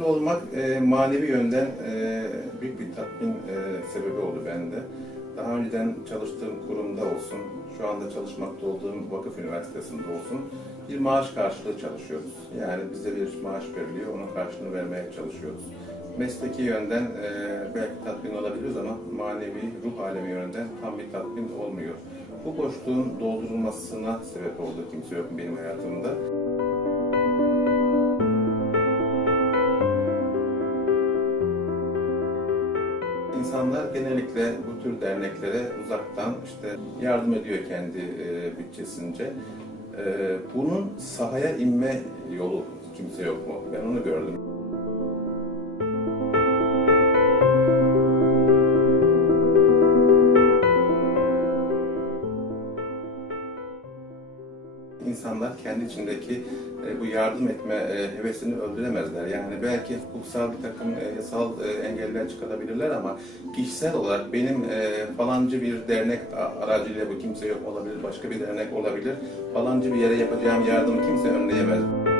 olmak e, manevi yönden e, büyük bir tatmin e, sebebi oldu bende. Daha önceden çalıştığım kurumda olsun, şu anda çalışmakta olduğum vakıf üniversitesinde olsun bir maaş karşılığı çalışıyoruz. Yani bize bir maaş veriliyor, onun karşılığını vermeye çalışıyoruz. Mesleki yönden e, belki tatmin olabiliriz ama manevi, ruh alemi yönden tam bir tatmin olmuyor. Bu boşluğun doldurulmasına sebep oldu kimse yok benim hayatımda. İnsanlar genellikle bu tür derneklere uzaktan işte yardım ediyor kendi e, bütçesince. E, bunun sahaya inme yolu kimse yok mu? Ben onu gördüm. İnsanlar kendi içindeki e, bu yardım etme e, hevesini öldüremezler. Yani belki hukuksal bir takım e, yasal engeller çıkarabilirler ama kişisel olarak benim falancı bir dernek aracılığıyla bu kimse yok olabilir, başka bir dernek olabilir. Falancı bir yere yapacağım yardımı kimse önleyemez.